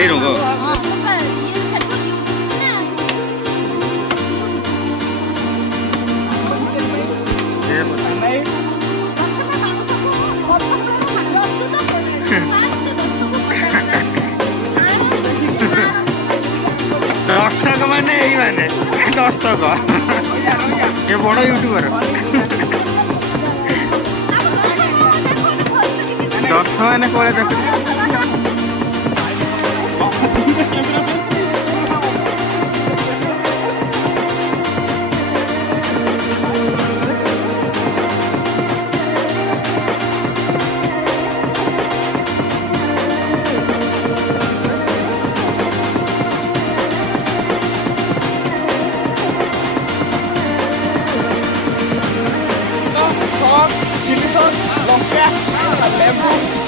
এই রকম दर्शक माने यही माने दर्शक ये बड़ यूट्यूबर दर्शक मैंने कोले देख सॉस चिली सॉस लंका लेमन